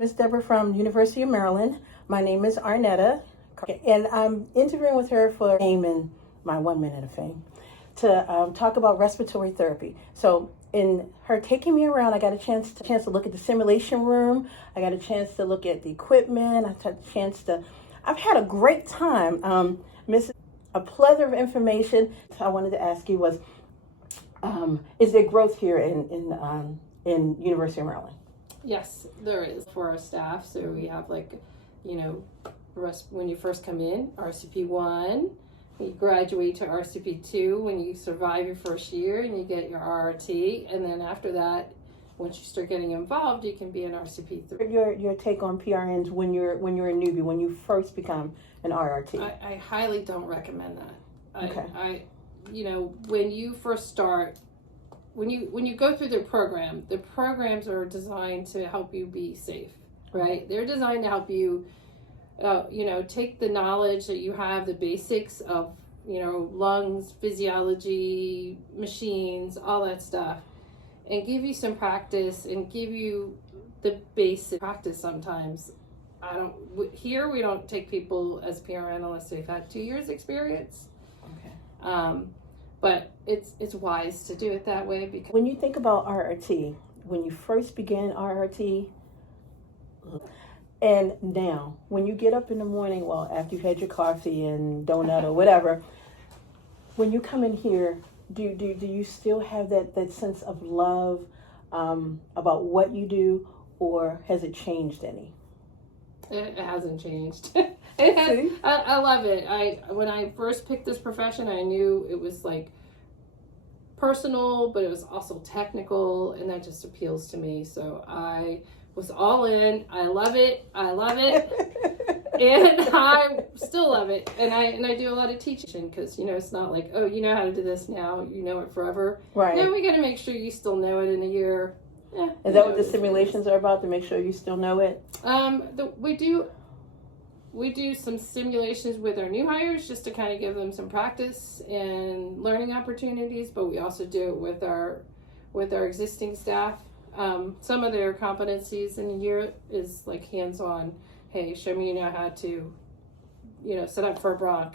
Miss Deborah from University of Maryland. My name is Arnetta, and I'm interviewing with her for fame in my 1 minute of fame to talk about respiratory therapy. So in her taking me around, I got a chance to look at the simulation room. I got a chance to look at the equipment. I've had a great time. A plethora of information. So I wanted to ask you was, is there growth here in University of Maryland? Yes, there is for our staff. So we have when you first come in, RCP1, you graduate to RCP2 when you survive your first year and you get your RRT, and then after that, once you start getting involved, you can be an RCP3. Your take on PRNs when you're a newbie, when you first become an RRT? I highly don't recommend that. Okay. When you first start, when you go through the programs are designed to help you be safe, right? They're designed to help you, take the knowledge that you have, the basics of, lungs, physiology, machines, all that stuff, and give you some practice and give you the basic practice sometimes. We don't take people as PRN unless they've had 2 years experience. Okay. But it's wise to do it that way because when you think about RRT, when you first began RRT, and now when you get up in the morning, well, after you've had your coffee and donut or whatever, when you come in here, do you still have that sense of love about what you do, or has it changed any? It hasn't changed. I love it. When I first picked this profession, I knew it was like personal, but it was also technical, and that just appeals to me. So I was all in. I love it, and I still love it. And I do a lot of teaching because it's not like, oh, you know how to do this now, you know it forever. Right. No, we got to make sure you still know it in a year. Yeah, is that what the simulations are about, to make sure you still know it? We do some simulations with our new hires just to kind of give them some practice and learning opportunities, but we also do it with our existing staff. Some of their competencies in a year is like hands-on. Hey, show me how to, set up for a bronch.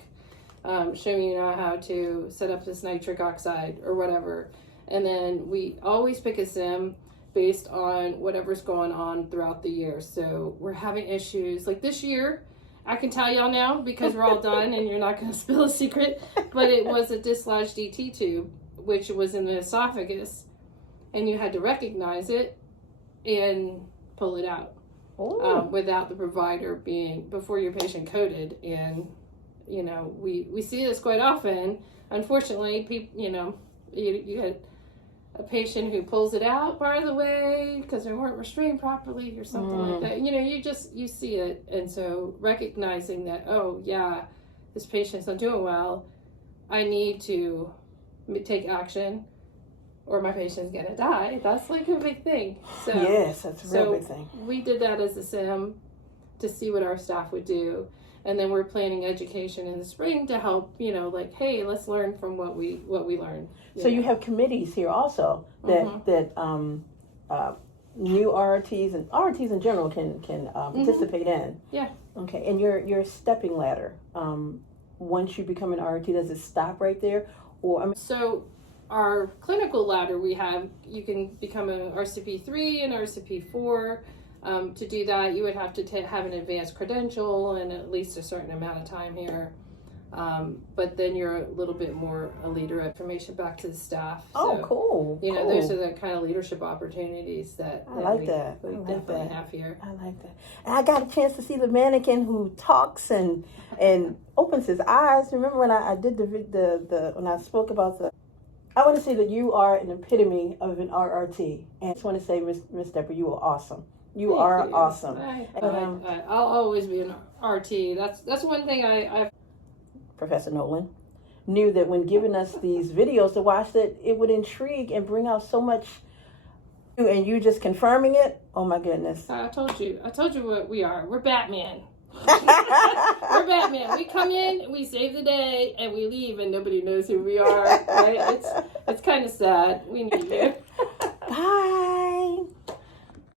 Show me how to set up this nitric oxide or whatever. And then we always pick a sim based on whatever's going on throughout the year. So we're having issues like this year. I can tell y'all now because we're all done and you're not going to spill a secret, but it was a dislodged DT tube, which was in the esophagus, and you had to recognize it and pull it out without the provider being before your patient coded. And we see this quite often. Unfortunately, people, you had a patient who pulls it out part of the way because they weren't restrained properly or something like that. You see it. And so recognizing that, oh yeah, this patient's not doing well, I need to take action or my patient's gonna die. That's like a big thing. So yes, that's a real big thing. We did that as a sim to see what our staff would do. And then we're planning education in the spring to help, hey, let's learn from what we learned. So you have committees here also that new RRTs and RRTs in general can participate in. Yeah. Okay, and your stepping ladder. Once you become an RRT, does it stop right there, or? So our clinical ladder, you can become an RCP3 and RCP4. To do that, you would have to have an advanced credential and at least a certain amount of time here. But then you're a little bit more a leader. Information back to the staff. Oh, so, cool. Cool. Those are the kind of leadership opportunities that we definitely have here. I like that. And I got a chance to see the mannequin who talks and opens his eyes. Remember when I did when I spoke about I want to say that you are an epitome of an RRT. And I just want to say, Miss Deborah, you are awesome. You are awesome. I'll always be an RT. That's one thing I Professor Nolan knew that when giving us these videos to watch, that it would intrigue and bring out so much, and you just confirming it. Oh my goodness. I told you what we are. We're Batman. We're Batman. We come in, we save the day, and we leave, and nobody knows who we are. Right? It's kind of sad. We need you. Bye.